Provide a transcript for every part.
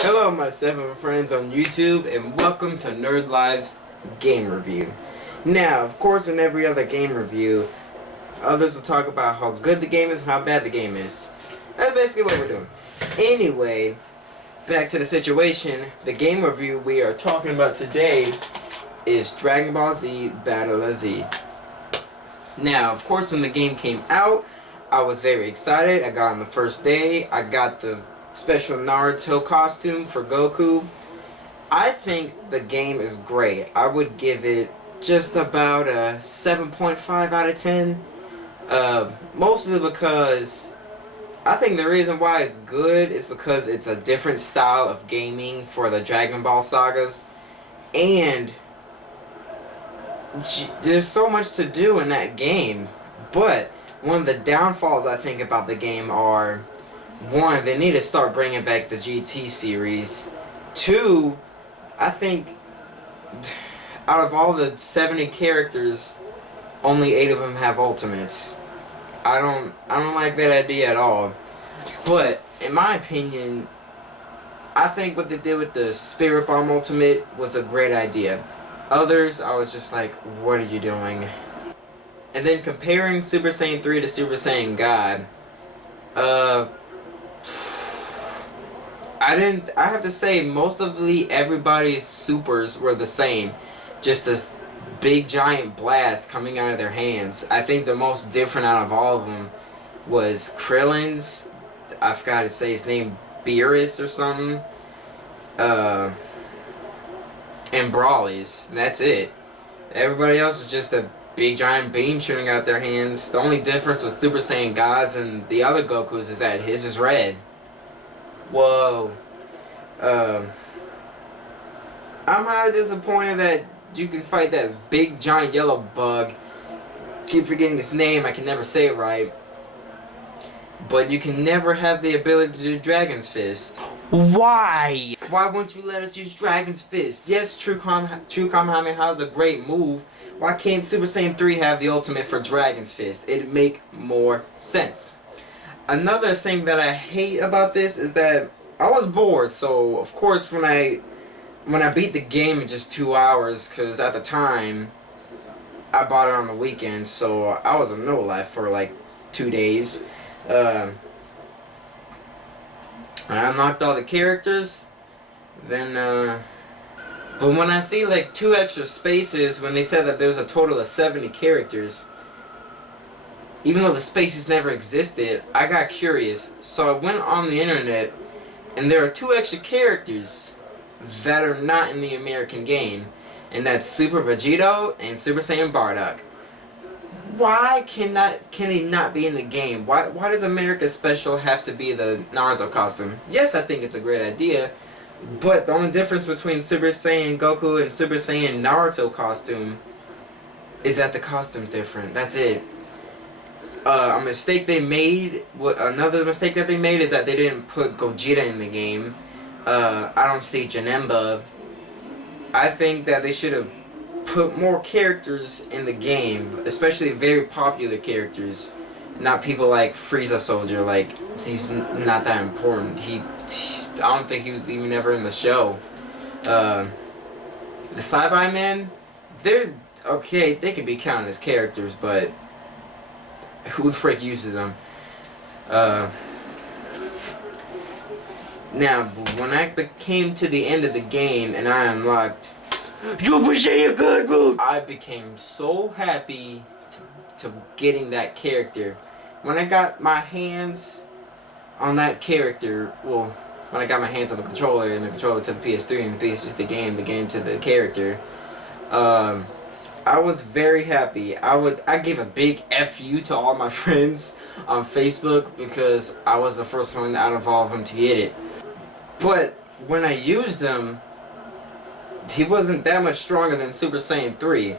Hello my 7 friends on YouTube and welcome to Nerd Live's game review. Now, of course, in every other game review, others will talk about how good the game is and how bad the game is. That's basically what we're doing. Anyway, back to the situation. The game review we are talking about today is Dragon Ball Z Battle of Z. Now, of course, when the game came out, I was very excited. I got on the first day. I got the special Naruto costume for Goku. I think the game is great. I would give it just about a 7.5 out of 10. Mostly because I think the reason why it's good is because it's a different style of gaming for the Dragon Ball sagas. And there's so much to do in that game. But one of the downfalls I think about the game are, one, they need to start bringing back the GT series. 2, I think out of all the 70 characters, only 8 of them have ultimates. I don't like that idea at all. But in my opinion, I think what they did with the Spirit Bomb Ultimate was a great idea. Others, I was just like, what are you doing? And then comparing Super Saiyan 3 to Super Saiyan God, I have to say most of everybody's supers were the same. Just this big giant blast coming out of their hands. I think the most different out of all of them was Krillin's, I forgot how to say his name, Beerus or something, and Brawly's. That's it. Everybody else is just a big giant beam shooting out their hands. The only difference with Super Saiyan Gods and the other Gokus is that his is red. Whoa. I'm highly disappointed that you can fight that big giant yellow bug. Keep forgetting his name, I can never say it right. But you can never have the ability to do Dragon's Fist. Why? Why won't you let us use Dragon's Fist? Yes, True Kamehameha is a great move. Why can't Super Saiyan 3 have the ultimate for Dragon's Fist? It'd make more sense. Another thing that I hate about this is that I was bored, so of course when I beat the game in just 2 hours, because at the time I bought it on the weekend, so I was in no life for like 2 days. I unlocked all the characters, then but when I see like 2 extra spaces when they said that there was a total of 70 characters, even though the spaces never existed, I got curious. So I went on the internet, and there are 2 extra characters that are not in the American game, and that's Super Vegito and Super Saiyan Bardock. Why can they not be in the game? Why does America's Special have to be the Naruto costume? Yes, I think it's a great idea, but the only difference between Super Saiyan Goku and Super Saiyan Naruto costume is that the costume's different. That's it. Another mistake that they made is that they didn't put Gogeta in the game. I don't see Janemba. I think that they should have put more characters in the game, especially very popular characters, not people like Frieza Soldier. Like, he's not that important. I don't think he was even ever in the show. The Cybermen, they're okay. They can be counted as characters, but who the frick uses them? Now, when I came to the end of the game and I unlocked I became so happy to getting that character. When I got my hands on that character, well, when I got my hands on the controller and the controller to the PS3 and the PS3 to the game to the character, I was very happy. I gave a big FU to all my friends on Facebook because I was the first one out of all of them to get it. But when I used him, he wasn't that much stronger than Super Saiyan 3.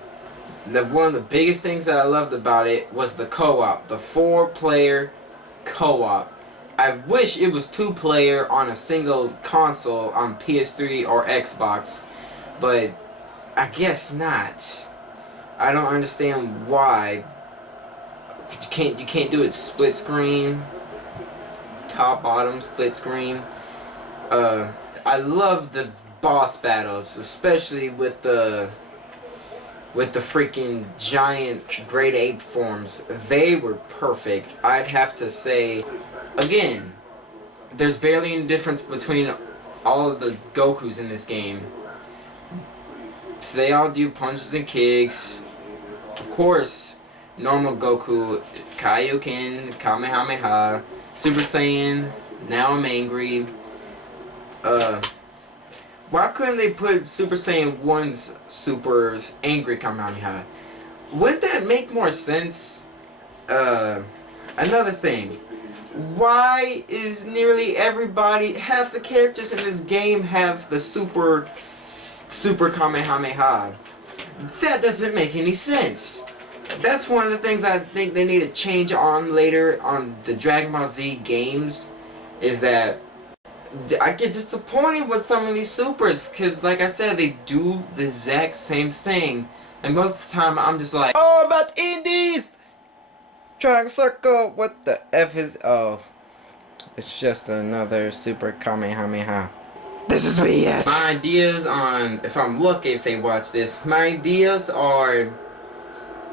One of the biggest things that I loved about it was the co-op, the 4-player co-op. I wish it was 2-player on a single console on PS3 or Xbox, but I guess not. I don't understand why. You can't do it split screen, top bottom split screen. I love the boss battles, especially with the freaking giant great ape forms. They were perfect. I'd have to say, again, there's barely any difference between all of the Gokus in this game. They all do punches and kicks. Of course, normal Goku, Kaioken, Kamehameha, Super Saiyan, now I'm angry. Why couldn't they put Super Saiyan 1's Super's angry Kamehameha? Wouldn't that make more sense? Another thing. Why is nearly everybody, half the characters in this game have the Super Kamehameha? That doesn't make any sense. That's one of the things I think they need to change on later on the Dragon Ball Z games, is that I get disappointed with some of these supers, because like I said, they do the exact same thing, and most of the time I'm just like, oh, about indies! Triangle circle, what the F is, oh, it's just another Super Kamehameha. This is BS. My ideas on, if I'm lucky if they watch this, my ideas are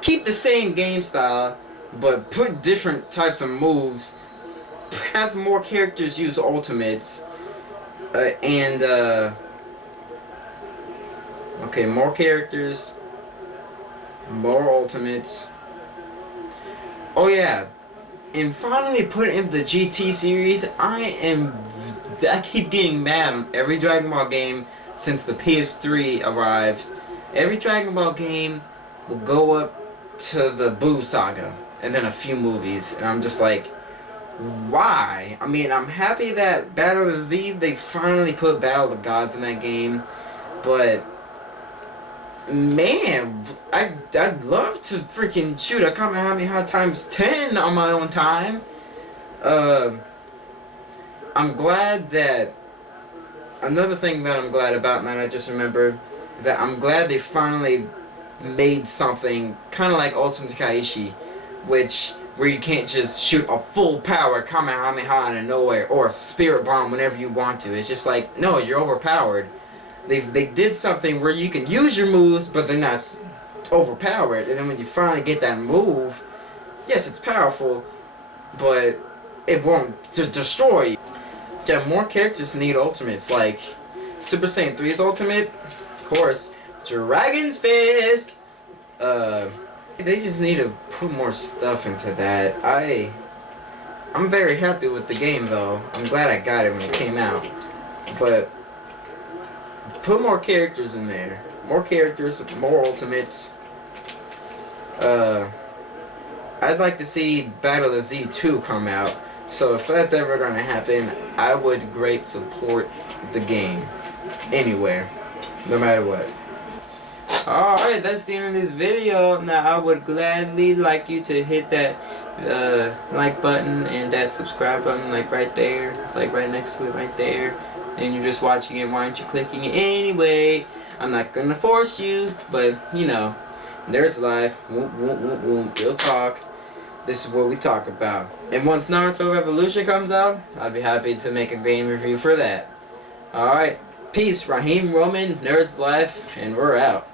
keep the same game style, but put different types of moves, have more characters use ultimates, okay, more characters, more ultimates. Oh yeah, and finally put in the GT series. I keep getting mad on every Dragon Ball game since the PS3 arrived. Every Dragon Ball game will go up to the Buu saga and then a few movies, and I'm just like, why? I mean, I'm happy that Battle of the Z, they finally put Battle of the Gods in that game, but man, I'd love to freaking shoot a Kamehameha times 10 on my own time. I'm glad that, another thing that I'm glad about, and that I just remembered, is that I'm glad they finally made something kind of like Ultimate Kaishi, where you can't just shoot a full power Kamehameha out of nowhere, or a Spirit Bomb whenever you want to. It's just like, no, you're overpowered. They did something where you can use your moves, but they're not overpowered. And then when you finally get that move, yes, it's powerful, but it won't destroy you. Yeah, more characters need ultimates, like Super Saiyan 3's ultimate, of course, Dragon's Fist. They just need to put more stuff into that. I'm very happy with the game though. I'm glad I got it when it came out. But put more characters in there. More characters, more ultimates. I'd like to see Battle of Z2 come out. So if that's ever gonna happen, I would great support the game. Anywhere. No matter what. Alright, that's the end of this video. Now I would gladly like you to hit that like button and that subscribe button, like right there. It's like right next to it right there. And you're just watching it, why aren't you clicking it anyway? I'm not gonna force you, but you know, Nerdz life, real talk. This is what we talk about. And once Naruto Revolution comes out, I'd be happy to make a game review for that. Alright, peace, Raheem Roman, Nerdz life, and we're out.